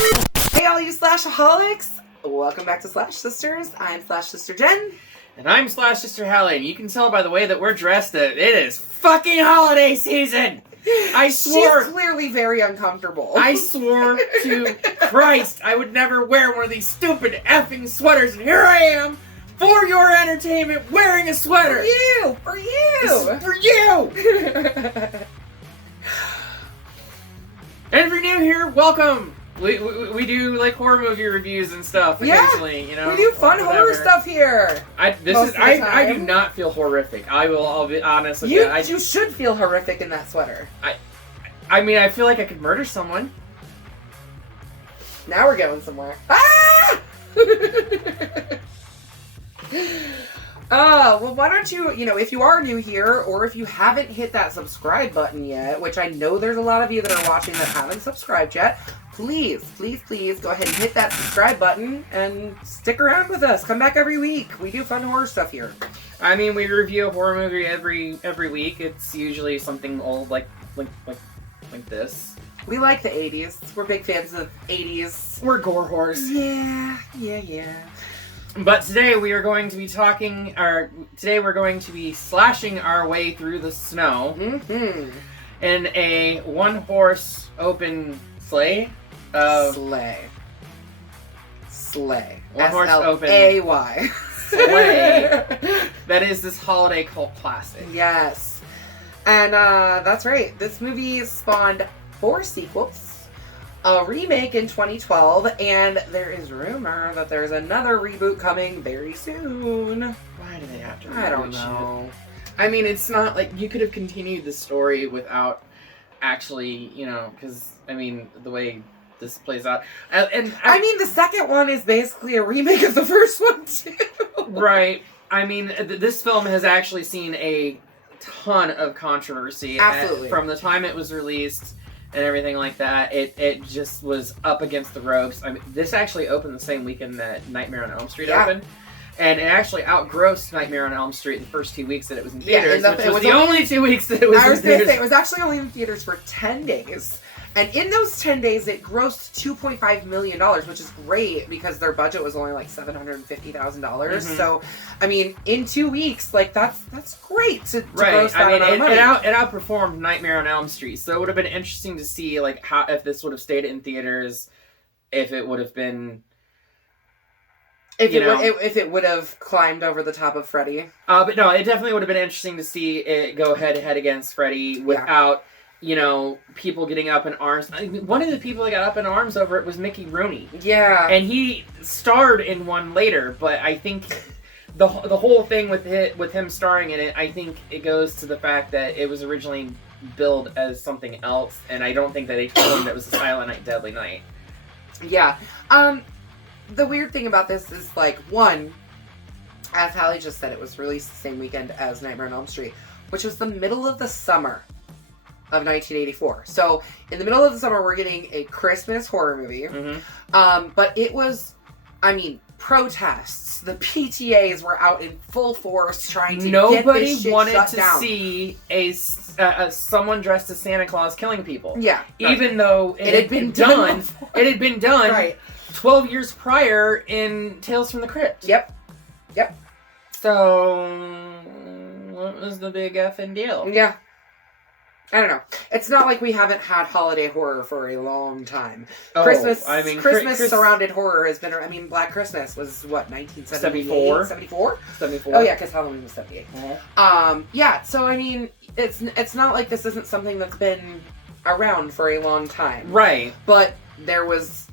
Hey all you Slashaholics! Welcome back to Slash Sisters. I'm Slash Sister Jen. And I'm Slash Sister Hallie, and you can tell by the way that we're dressed that it is fucking holiday season! I swore... She's clearly very uncomfortable. I swore to Christ I would never wear one of these stupid effing sweaters, and here I am, for your entertainment, wearing a sweater! For you! For you! This is for you! And if you're new here, welcome! We do like horror movie reviews and stuff occasionally, you know. We do fun horror stuff here. I do not feel horrific. I'll be honest with you. You should feel horrific in that sweater. I mean, I feel like I could murder someone. Now we're going somewhere. Ah! Well, why don't you, if you are new here, or if you haven't hit that subscribe button yet, which I know there's a lot of you that are watching that haven't subscribed yet, please go ahead and hit that subscribe button and stick around with us. Come back every week. We do fun horror stuff here. I mean, we review a horror movie every week. It's usually something old like this. We like the 80s. We're big fans of 80s. We're gore whores. Yeah. But today we are going to be we're going to be slashing our way through the snow in a one-horse open sleigh. Sleigh. One-horse open S-L-A-Y. sleigh. That is this holiday cult classic. Yes. And that's right. This movie spawned 4 sequels. A remake in 2012, and there is rumor that there's another reboot coming very soon. Why do they have to reboot I don't know. shit? I mean, it's not like you could have continued the story without actually, because, I mean, the way this plays out. I mean, the second one is basically a remake of the first one, too. Right. I mean, this film has actually seen a ton of controversy. Absolutely. From the time it was released and everything like that, it just was up against the ropes. I mean, this actually opened the same weekend that Nightmare on Elm Street opened. And it actually outgrossed Nightmare on Elm Street the first 2 weeks that it was in theaters, which was the only 2 weeks that it was in theaters. I was going to say, it was actually only in theaters for 10 days. And in those 10 days, it grossed $2.5 million, which is great because their budget was only like $750,000. So, I mean, in 2 weeks, that's great to gross that amount of money. It outperformed Nightmare on Elm Street. So it would have been interesting to see how if this would have stayed in theaters, if it would have been. If it would have climbed over the top of Freddy. But no, it definitely would have been interesting to see it go head to head against Freddy without. People getting up in arms. I mean, one of the people that got up in arms over it was Mickey Rooney. Yeah. And he starred in one later, but I think the whole thing with him starring in it, I think it goes to the fact that it was originally billed as something else, and I don't think that they told him that it was a Silent Night, Deadly Night. Yeah. The weird thing about this is, one, as Hallie just said, it was released the same weekend as Nightmare on Elm Street, which was the middle of the summer of 1984. So, in the middle of the summer, we're getting a Christmas horror movie. But it was, protests. The PTAs were out in full force trying to get this shit wanted shut to down. see someone dressed as Santa Claus killing people. Yeah. Even though it had been done. It had been done Right. 12 years prior in Tales from the Crypt. Yep. So, what was the big effing deal? Yeah. I don't know. It's not like we haven't had holiday horror for a long time. Christmas surrounded horror has been. Black Christmas was what, 1974? 74? Oh yeah, because Halloween was 78. Yeah. So it's not like this isn't something that's been around for a long time, right? But there was.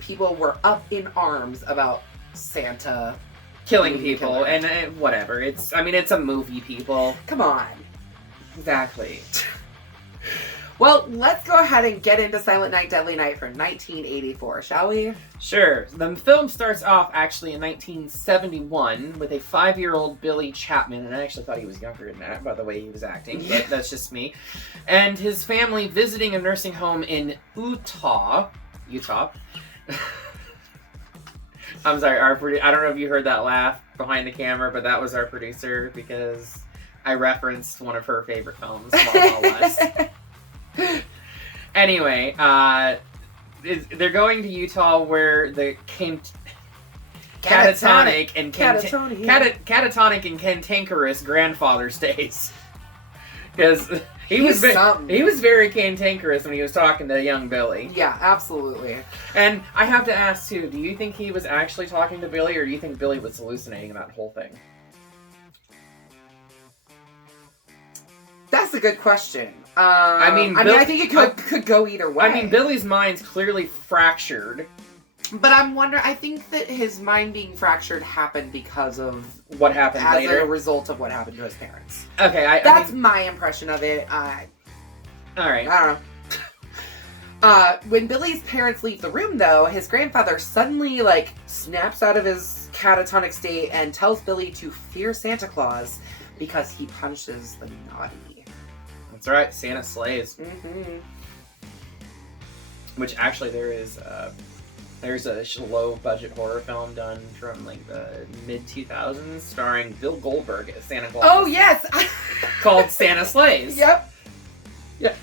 People were up in arms about Santa killing people, and whatever. It's a movie, people. Come on. Exactly. Well, let's go ahead and get into Silent Night, Deadly Night from 1984, shall we? Sure. The film starts off actually in 1971 with a 5-year-old Billy Chapman, and I actually thought he was younger than that by the way he was acting, but that's just me. And his family visiting a nursing home in Utah. I'm sorry, I don't know if you heard that laugh behind the camera, but that was our producer because I referenced one of her favorite films, Wild Wild West. Anyway, they're going to Utah where the catatonic and cantankerous grandfather stays. Because he was very cantankerous when he was talking to young Billy. Yeah, absolutely. And I have to ask too, do you think he was actually talking to Billy, or do you think Billy was hallucinating that whole thing? That's a good question. I think it could go either way. I mean, Billy's mind's clearly fractured. But I'm wondering, I think that his mind being fractured happened because of what happened later. As a result of what happened to his parents. Okay, that's my impression of it. Alright. I don't know. When Billy's parents leave the room, though, his grandfather suddenly, snaps out of his catatonic state and tells Billy to fear Santa Claus because he punishes the naughty. That's right, Santa slays. Mm-hmm. Which, actually, there's a low-budget horror film done from, the mid-2000s starring Bill Goldberg as Santa Claus. Oh, yes! Called Santa Slays. Yep. Yeah.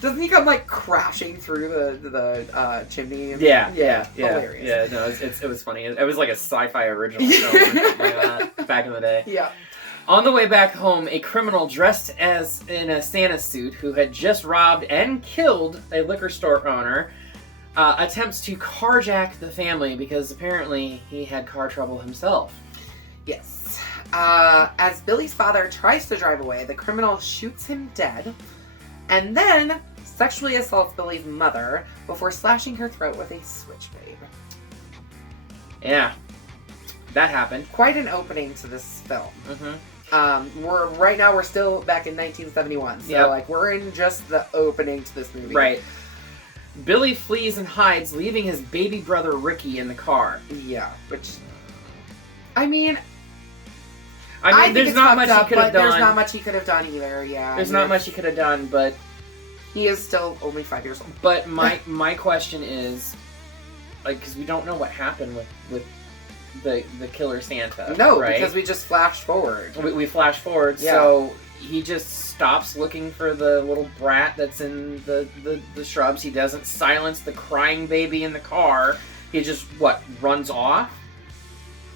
Doesn't he come, the through the chimney? Yeah. Hilarious. Yeah, no, it was funny. It was like a sci-fi original film or something like that back in the day. Yeah. On the way back home, a criminal dressed as in a Santa suit who had just robbed and killed a liquor store owner attempts to carjack the family because apparently he had car trouble himself. Yes. As Billy's father tries to drive away, the criminal shoots him dead and then sexually assaults Billy's mother before slashing her throat with a switchblade. Yeah. That happened. Quite an opening to this film. Mm-hmm. We're still back in 1971, so yep. We're in just the opening to this movie. Right. Billy flees and hides, leaving his baby brother Ricky in the car. Yeah, which I mean, there's not much he could have done. There's not much he could have done either. Yeah, there's not much he could have done, but he is still only 5 years old. But my question is, because we don't know what happened with the killer Santa. No, right? Because we just flashed forward. We flash forward, yeah. So he just stops looking for the little brat that's in the shrubs. He doesn't silence the crying baby in the car. He just, runs off?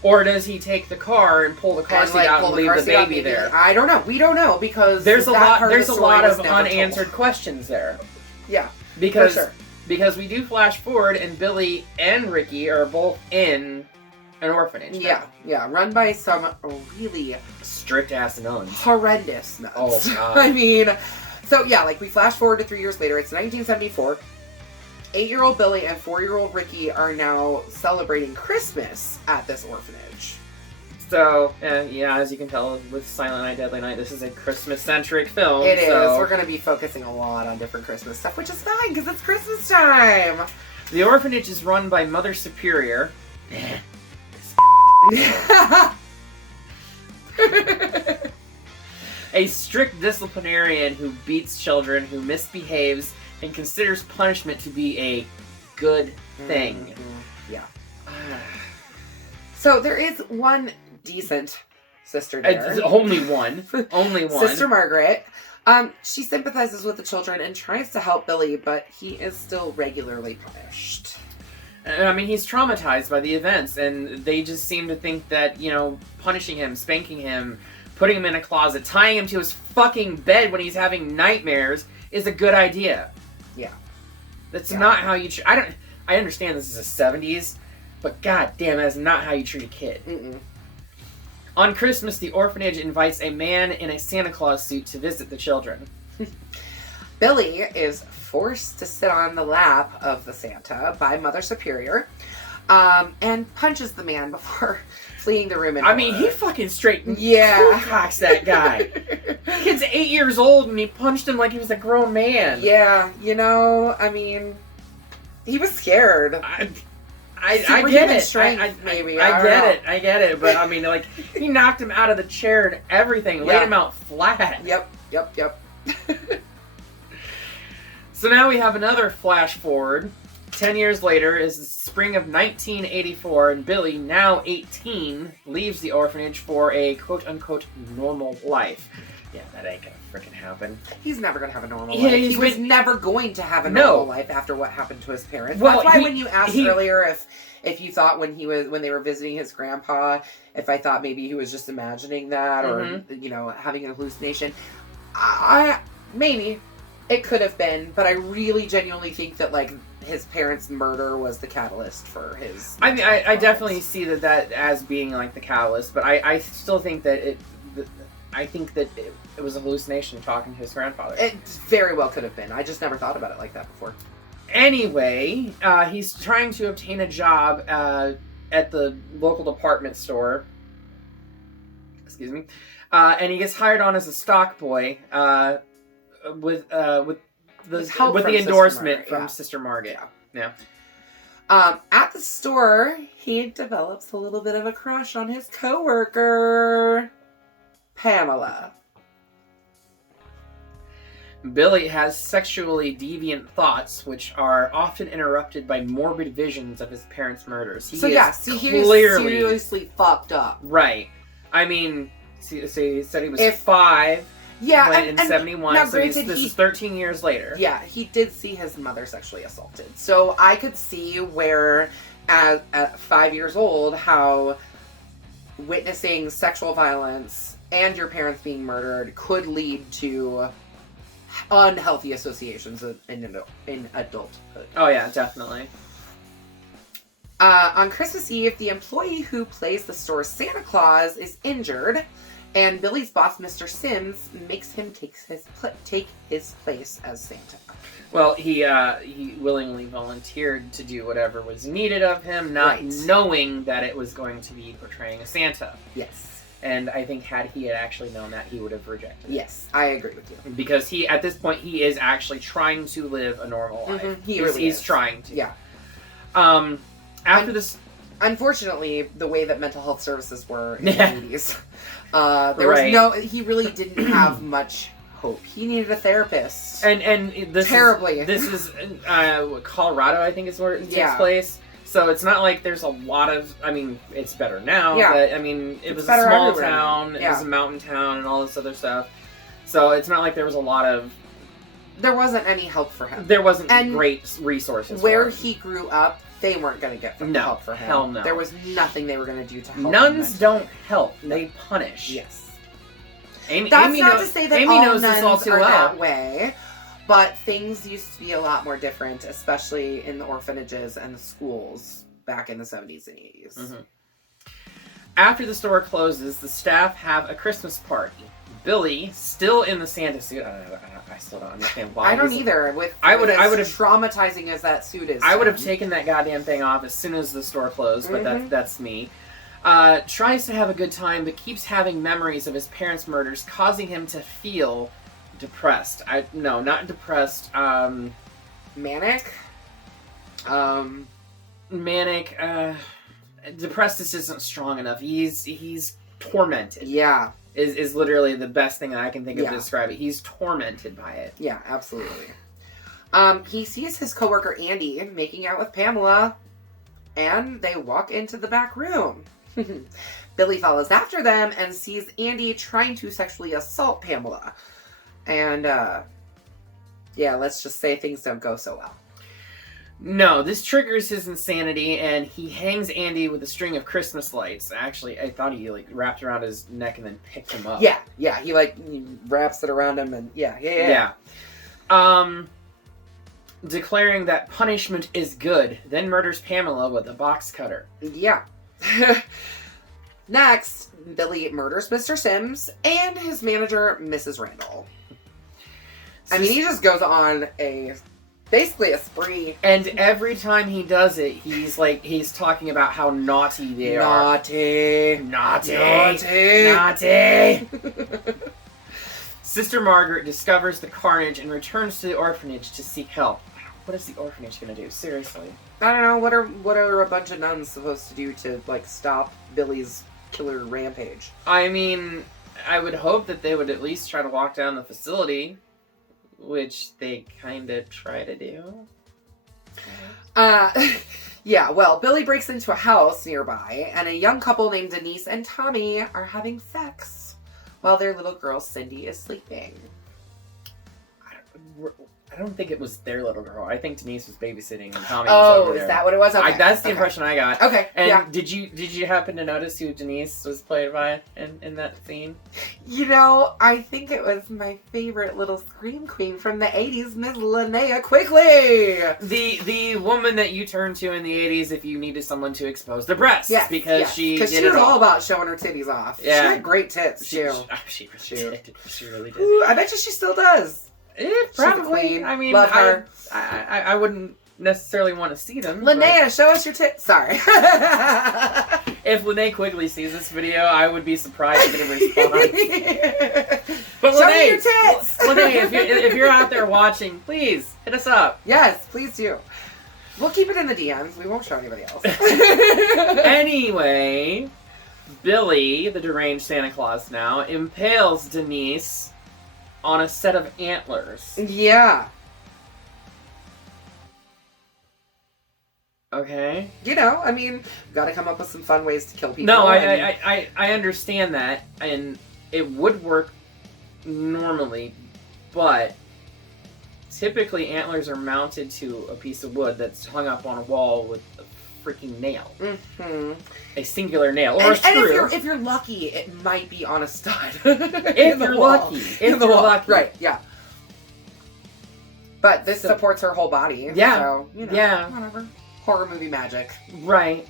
Or does he take the car and pull the car seat out and leave the baby there? I don't know. We don't know because there's a lot of unanswered questions there. Yeah, because for sure. Because we do flash forward and Billy and Ricky are both in an orphanage. Yeah, run by some really strict-ass nuns. Horrendous nuns. Oh, God. I mean, we flash forward to 3 years later. It's 1974. 8-year-old Billy and 4-year-old Ricky are now celebrating Christmas at this orphanage. So, as you can tell with Silent Night, Deadly Night, this is a Christmas-centric film. It is. We're going to be focusing a lot on different Christmas stuff, which is fine because it's Christmas time. The orphanage is run by Mother Superior. A strict disciplinarian who beats children, who misbehaves, and considers punishment to be a good thing. Mm-hmm. Yeah. So there is one decent sister there. Only one. Only one. Sister Margaret. She sympathizes with the children and tries to help Billy, but he is still regularly punished. I mean, he's traumatized by the events, and they just seem to think that, punishing him, spanking him, putting him in a closet, tying him to his fucking bed when he's having nightmares is a good idea. Yeah. That's not how you... I understand this is the 70s, but god damn, that is not how you treat a kid. Mm-mm. On Christmas, the orphanage invites a man in a Santa Claus suit to visit the children. Billy is forced to sit on the lap of the Santa by Mother Superior, and punches the man before fleeing the room. He fucking straight cocks that guy. Kid's 8 years old and he punched him like he was a grown man. Yeah, he was scared. I get it. Strength, maybe. I get it. But he knocked him out of the chair and everything, laid him out flat. Yep. So now we have another flash forward. 10 years later is the spring of 1984, and Billy, now 18, leaves the orphanage for a quote-unquote normal life. Yeah, that ain't gonna freaking happen. He's never gonna have a normal Yeah, life. He was never going to have a normal life after what happened to his parents. Well, That's why when you asked earlier if you thought when they were visiting his grandpa, if I thought maybe he was just imagining that or having an hallucination, I maybe it could have been, but I really genuinely think that like his parents' murder was the catalyst for his. I mean, I definitely see that as being like the catalyst, but I still think that it was a hallucination talking to his grandfather. It very well could have been. I just never thought about it like that before. Anyway, he's trying to obtain a job at the local department store. Excuse me. And he gets hired on as a stock boy with the endorsement from Sister Margaret. Yeah. At the store, he develops a little bit of a crush on his coworker, Pamela. Billy has sexually deviant thoughts, which are often interrupted by morbid visions of his parents' murders. He is seriously fucked up. Right. I mean, so he said he was 5 in 71, now, so this is 13 years later. Yeah, he did see his mother sexually assaulted. So I could see where, at 5 years old, how witnessing sexual violence and your parents being murdered could lead to unhealthy associations in adulthood. Oh yeah, definitely. On Christmas Eve, the employee who plays the store's Santa Claus is injured, and Billy's boss, Mr. Sims, makes him take his place as Santa. Well, he willingly volunteered to do whatever was needed of him, not knowing that it was going to be portraying a Santa. Yes. And I think had he had actually known that, he would have rejected it. Yes, I agree with you. Because at this point, he is actually trying to live a normal life. Mm-hmm. He's trying to. Yeah. After this... Unfortunately, the way that mental health services were in the 80s, there was he really didn't have much hope. He needed a therapist. And this terribly. This is Colorado, I think is where it takes place. So it's not like there's a lot of... I mean, it's better now, but I mean, it was a small town, it was a mountain town, and all this other stuff. So it's not like there was a lot of... There wasn't any help for him. There wasn't great resources where for him. He grew up, they weren't going to get help for him. Hell no. There was nothing they were going to do to help him. Nuns don't help. They punish. Yes. That's not to say that all knows nuns this all too are well. that way. But things used to be a lot more different, especially in the orphanages and the schools back in the 70s and 80s. Mm-hmm. After the store closes, the staff have a Christmas party. Billy, still in the Santa suit. I still don't understand why. I don't either. I would have traumatizing as that suit is. I would have taken that goddamn thing off as soon as the store closed, but that's me. Tries to have a good time, but keeps having memories of his parents' murders, causing him to feel depressed. No, not depressed. Manic. Manic. Depressed isn't strong enough. He's tormented. Yeah. Is literally the best thing that I can think of to describe it. He's tormented by it. Yeah, absolutely. He sees his coworker Andy making out with Pamela, and they walk into the back room. Billy follows after them and sees Andy trying to sexually assault Pamela. And, let's just say things don't go so well. No, this triggers his insanity, and he hangs Andy with a string of Christmas lights. Actually, I thought he wrapped around his neck and then picked him up. Yeah, he wraps it around him, and yeah. Declaring that punishment is good, then murders Pamela with a box cutter. Yeah. Next, Billy murders Mr. Sims and his manager, Mrs. Randall. I mean, he just goes on basically a spree. And every time he does it, he's talking about how naughty they are. Naughty. Sister Margaret discovers the carnage and returns to the orphanage to seek help. What is the orphanage going to do? Seriously. I don't know. What are a bunch of nuns supposed to do to stop Billy's killer rampage? I mean, I would hope that they would at least try to lock down the facility, which they kind of try to do. Yeah, well, Billy breaks into a house nearby, and a young couple named Denise and Tommy are having sex while their little girl Cindy is sleeping. I don't think it was their little girl. I think Denise was babysitting and Tommy was over there. Is that what it was? Okay. That's the impression I got. Okay. And did you happen to notice who Denise was played by in that scene? You know, I think it was my favorite little scream queen from the 80s, Miss Linnea Quigley. The woman that you turned to in the 80s if you needed someone to expose their breasts. Yes, because she was all about showing her titties off. Yeah. She had great tits, too. She really did. Ooh, I bet you she still does. Probably. I mean, love her. I wouldn't necessarily want to see them. Linnea, show us your tits. Sorry. If Linnea Quigley sees this video, I would be surprised to get a response. But show me your tits. Linnea, if you're out there watching, please hit us up. Yes, please do. We'll keep it in the DMs. We won't show anybody else. Anyway, Billy, the deranged Santa Claus now, impales Denise on a set of antlers. Yeah. Okay. You know, I mean, gotta come up with some fun ways to kill people. No, I understand that, and it would work normally, but typically antlers are mounted to a piece of wood that's hung up on a wall with a freaking nail. Mm-hmm. A singular nail. Or a screw. And if you're lucky, it might be on a stud. If you're lucky. If you're lucky. Right, yeah. But this supports her whole body. Yeah. So, you know, yeah. Whatever. Horror movie magic. Right.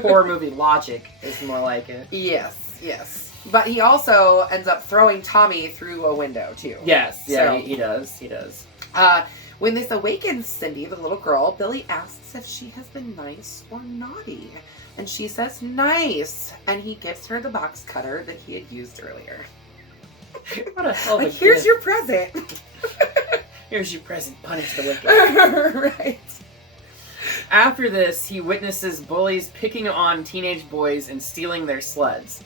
Horror movie logic is more like it. Yes. But he also ends up throwing Tommy through a window, too. Yes. Yeah, so, he does. When this awakens Cindy, the little girl, Billy asks if she has been nice or naughty. And she says nice. And he gives her the box cutter that he had used earlier. What a hell of a gift. Here's your present. Here's your present. Punish the wicked. Right. After this, he witnesses bullies picking on teenage boys and stealing their sleds.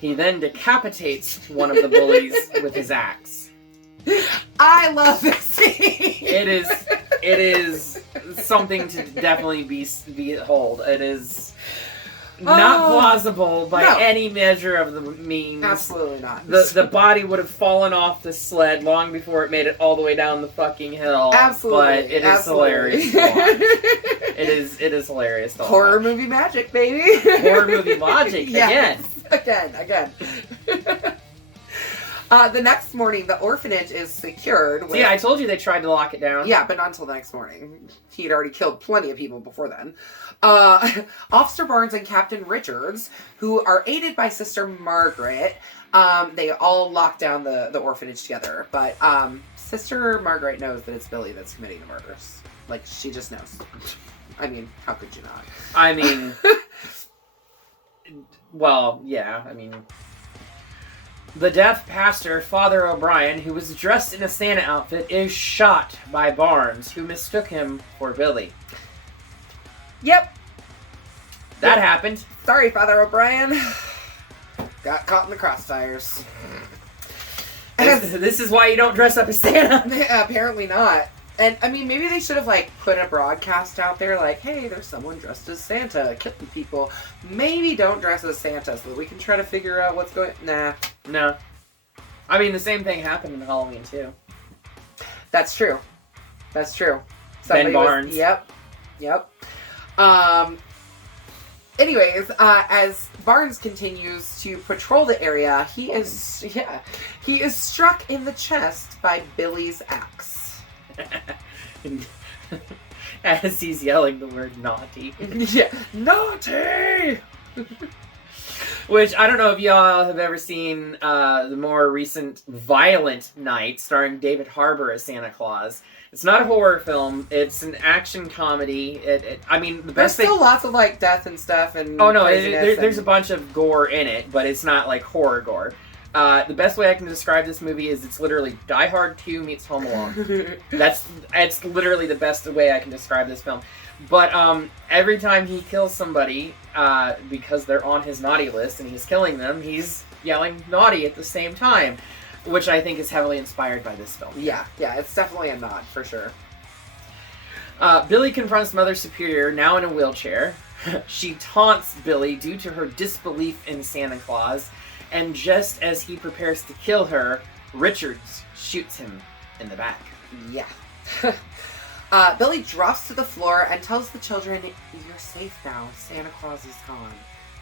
He then decapitates one of the bullies with his axe. I love this scene. It is something to definitely behold. It is not plausible by any measure of the means. Absolutely not. The body would have fallen off the sled long before it made it all the way down the fucking hill. Absolutely. But it is hilarious to watch. It is hilarious to watch. Horror movie magic, baby. Horror movie logic, yes. Again. The next morning, the orphanage is secured. See, I told you they tried to lock it down. Yeah, but not until the next morning. He had already killed plenty of people before then. Officer Barnes and Captain Richards, who are aided by Sister Margaret, they all lock down the orphanage together. But Sister Margaret knows that it's Billy that's committing the murders. Like, she just knows. I mean, how could you not? I mean, well, yeah, I mean... The deaf pastor, Father O'Brien, who was dressed in a Santa outfit, is shot by Barnes, who mistook him for Billy. Yep. That happened. Sorry, Father O'Brien. Got caught in the crossfires. This is why you don't dress up as Santa. Yeah, apparently not. And, I mean, maybe they should have, like, put a broadcast out there, like, hey, there's someone dressed as Santa, killing people. Maybe don't dress as Santa so that we can try to figure out what's going... Nah. No. I mean, the same thing happened in Halloween, too. That's true. Ben Barnes. Yep. Anyways, as Barnes continues to patrol the area, he is struck in the chest by Billy's axe. As he's yelling the word naughty. Yeah. Naughty! Which, I don't know if y'all have ever seen the more recent Violent Night starring David Harbour as Santa Claus. It's not a horror film. It's an action comedy. I mean, the best There's still lots of, like, death and stuff and... Oh, no, there's a bunch of gore in it, but it's not, like, horror gore. The best way I can describe this movie is it's literally Die Hard 2 meets Home Alone. It's literally the best way I can describe this film. But every time he kills somebody, because they're on his naughty list and he's killing them, he's yelling naughty at the same time, which I think is heavily inspired by this film. Yeah, it's definitely a nod, for sure. Billy confronts Mother Superior, now in a wheelchair. She taunts Billy due to her disbelief in Santa Claus. And just as he prepares to kill her, Richards shoots him in the back. Yeah. Billy drops to the floor and tells the children, "You're safe now. Santa Claus is gone,"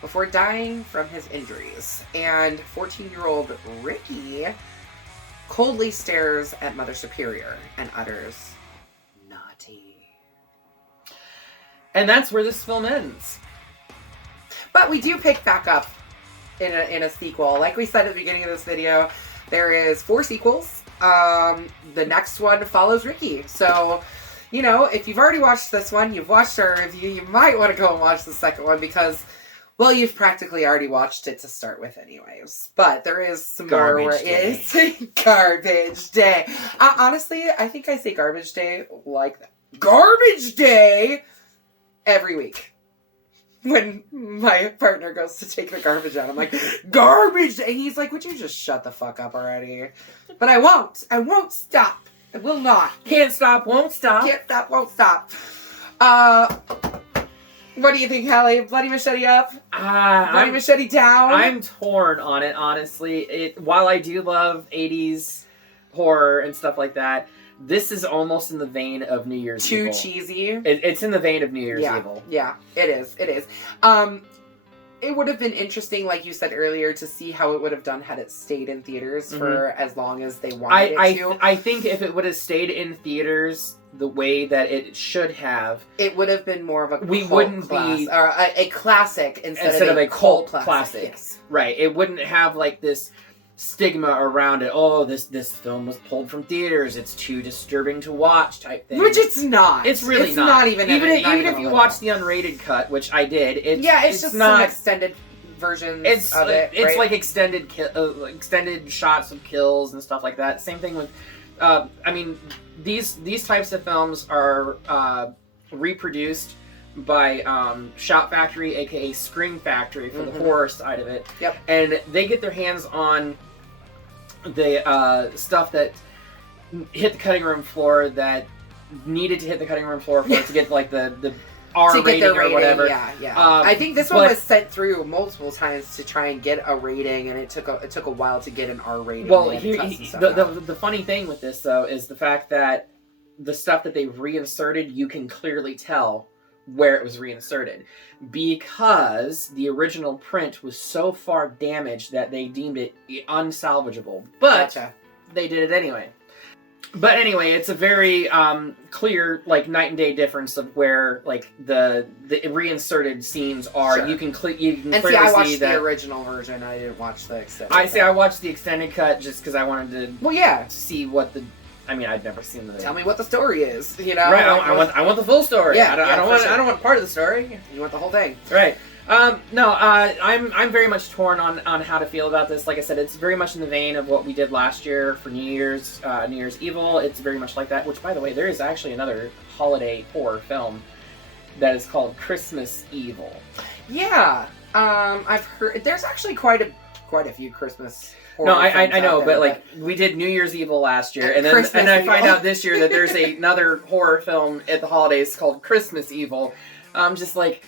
before dying from his injuries. And 14-year-old Ricky coldly stares at Mother Superior and utters, "Naughty." And that's where this film ends. But we do pick back up in a sequel. Like we said at the beginning of this video, there is 4 sequels. The next one follows Ricky. So, you know, if you've already watched this one, you've watched our review, you might want to go and watch the second one because, well, you've practically already watched it to start with anyways. But there is some more where it's Garbage Day. Honestly, I think I say Garbage Day like that. Garbage Day every week. When my partner goes to take the garbage out, I'm like, "Garbage!" And he's like, "Would you just shut the fuck up already?" But I won't. I won't stop. I will not. Can't stop, won't stop. Can't stop, won't stop. What do you think, Hallie? Bloody Machete up? Bloody Machete down? I'm torn on it, honestly. While I do love 80s horror and stuff like that, this is almost in the vein of New Year's Evil. Too cheesy. It's in the vein of New Year's Evil. Yeah, it is. It is. It would have been interesting, like you said earlier, to see how it would have done had it stayed in theaters for as long as they wanted it to. I think if it would have stayed in theaters the way that it should have, it would have been more of a a classic instead of a cult classic. Yes. Right. It wouldn't have like this stigma around it. Oh, this film was pulled from theaters. It's too disturbing to watch, type thing. Which it's not. It's really not. Not even if you watch the unrated cut, which I did. It's just not some extended versions of it. It's right? like extended shots of kills and stuff like that. Same thing with. I mean, these types of films are reproduced by Shout Factory, aka Scream Factory, for the horror side of it. Yep. And they get their hands on the stuff that hit the cutting room floor that needed to hit the cutting room floor for it to get like the R rating or whatever. Yeah. I think this one was sent through multiple times to try and get a rating, and it took a while to get an R rating. Well, the funny thing with this though is the fact that the stuff that they reinserted, you can clearly tell where it was reinserted, because the original print was so far damaged that they deemed it unsalvageable. But they did it anyway. But anyway, it's a very clear, like, night and day difference of where, like, the reinserted scenes are. Sure. You can clearly see that. I watched the original version. I didn't watch the extended. I watched the extended cut just because I wanted to. Well, yeah. See what the. I mean, I'd never seen the. Tell me what the story is. You know. Right. I want the full story. Yeah. I don't want part of the story. You want the whole thing. Right. I'm very much torn on how to feel about this. Like I said, it's very much in the vein of what we did last year for New Year's Evil. It's very much like that. Which, by the way, there is actually another holiday horror film that is called Christmas Evil. Yeah. I've heard there's actually quite a few Christmas. No, I know, but like we did New Year's Evil last year, and I find out this year that there's another horror film at the holidays called Christmas Evil. I'm just like,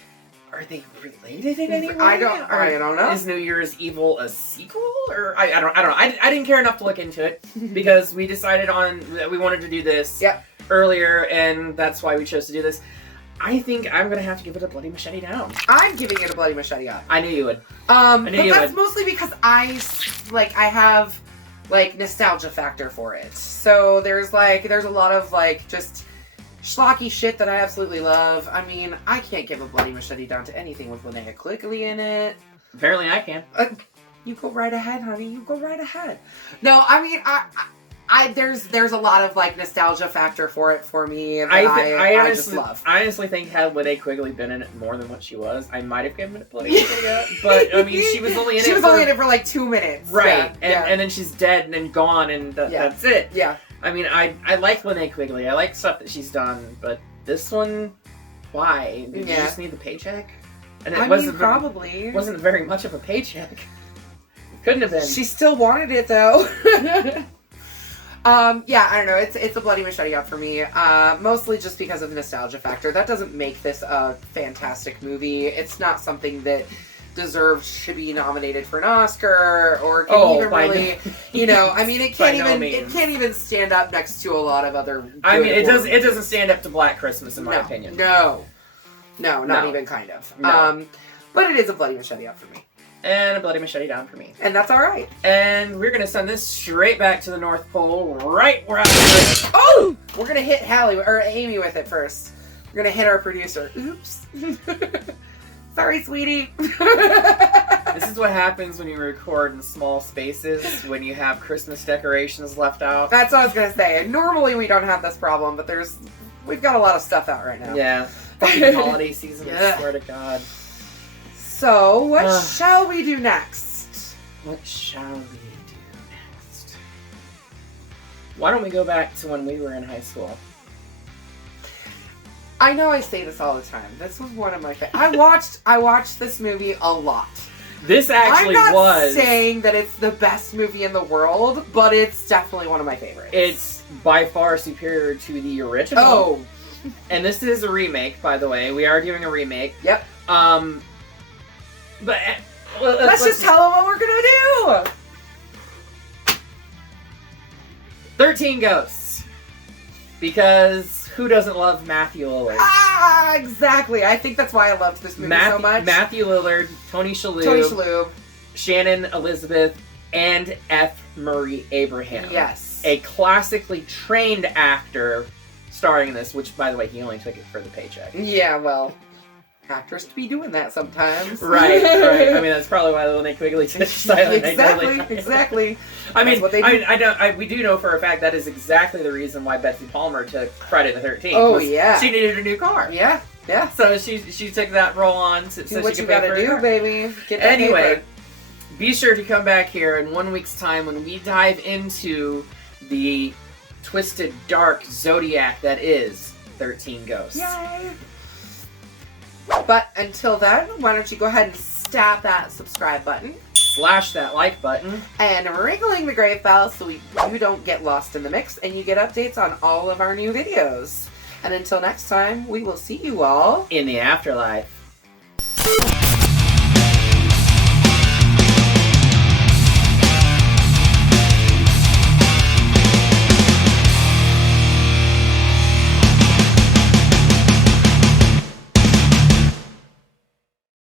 are they related in any way? I don't know. Is New Year's Evil a sequel, or I don't know. I didn't care enough to look into it because we decided that we wanted to do this earlier, and that's why we chose to do this. I think I'm gonna have to give it a Bloody Machete down. I'm giving it a Bloody Machete up. I knew you would. But that's mostly because I have like nostalgia factor for it. So there's a lot of like just schlocky shit that I absolutely love. I mean, I can't give a Bloody Machete down to anything with Linnea Quigley in it. Apparently, I can. You go right ahead, honey. You go right ahead. No, I mean, there's a lot of like nostalgia factor for it for me. I just love. I honestly think had Linnea Quigley been in it more than what she was, I might have given it a Bloody Machete. But I mean, she was only in it for like 2 minutes, right? And then she's dead and then gone, and that's it. Yeah. I mean, I like Linnea Quigley. I like stuff that she's done, but this one, why? Did you just need the paycheck? And it wasn't very much of a paycheck. Couldn't have been. She still wanted it though. I don't know. It's a Bloody Machete up for me. Mostly just because of the nostalgia factor. That doesn't make this a fantastic movie. It's not something that deserved to be nominated for an Oscar or can even really, you know, I mean, it can't even stand up next to a lot of other. I mean, it doesn't stand up to Black Christmas in my opinion. No, not even kind of. No. But it is a bloody machete up for me. And a bloody machete down for me. And that's all right. And we're gonna send this straight back to the North Pole, right where I was. Oh! We're gonna hit Hallie or Amy with it first. We're gonna hit our producer. Oops. Sorry, sweetie. This is what happens when you record in small spaces, when you have Christmas decorations left out. That's what I was gonna say. Normally we don't have this problem, but we've got a lot of stuff out right now. Yeah. Fucking holiday season, I swear to God. So, what shall we do next? What shall we do next? Why don't we go back to when we were in high school? I know I say this all the time. This was one of my favorites. I watched this movie a lot. This actually I'm not saying that it's the best movie in the world, but it's definitely one of my favorites. It's by far superior to the original. Oh. And this is a remake, by the way. We are doing a remake. Yep. But let's just tell them what we're gonna do. 13 Ghosts. Because who doesn't love Matthew Lillard? Ah, exactly. I think that's why I loved this movie so much. Matthew Lillard, Tony Shalhoub, Shannon Elizabeth, and F. Murray Abraham. Yes. A classically trained actor starring in this, which, by the way, he only took it for the paycheck. Yeah, well, actors to be doing that sometimes. Right. I mean, that's probably why Little Nick Quigley took Silent Night. Exactly. I mean, we do know for a fact that is exactly the reason why Betsy Palmer took Friday the 13th. Oh, yeah. She needed a new car. Yeah. So she took that role on so she what could you pay gotta for do, her. baby. Get that Anyway, paper. Be sure to come back here in 1 week's time when we dive into the twisted, dark zodiac that is 13 Ghosts. Yay! But until then, why don't you go ahead and stab that subscribe button. Slash that like button. And ringling the grave bell so you don't get lost in the mix and you get updates on all of our new videos. And until next time, we will see you all in the afterlife.